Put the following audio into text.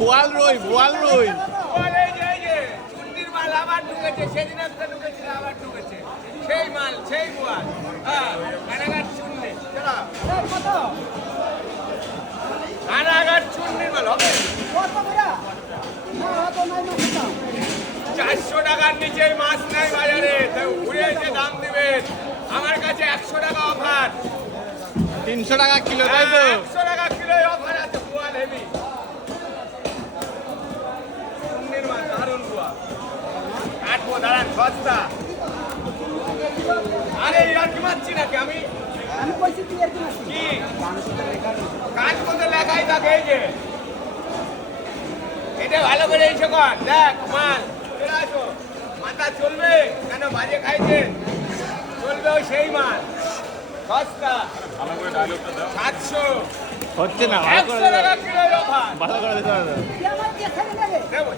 বোয়াল রুই বোয়াল রুই চুন্ডির মাল আবার ঢুকেছে, সেদিন একটা ঢুকেছিল আবার ঢুকেছে, সেই মাল সেই বোয়াল। হ্যাঁ, কানাঘাট চুন্ডি কানাঘাট চুন্ডির মাল হবে 400 টাকার নিচে মাছ নাই বাজারে, তাই ঘুরে এসে দাম দিবেন। আমার কাছে 100 টাকা অফার, 300 টাকা কিলো, তাই তো? 100 টাকা কিলো অফার আছে। বোয়াল হেভি চুন্ডির মাছ, দারুণ বোয়াল। কাটবো দাঁড়ান, সস্তা। আরে ইয়ার কি মারছি নাকি আমি? কি কাজ করতে লেখাই থাকে, এই যে এটা ভালো করে এই কর, দেখ মাল এরা আসো, মাথা চলবে কেন? বাজে খাইছে, চলবে ওই সেই মাল, সস্তা 700। হচ্ছে না, 100 টাকা কিলো অফার, ভালো করে দিতে হবে। দেবো।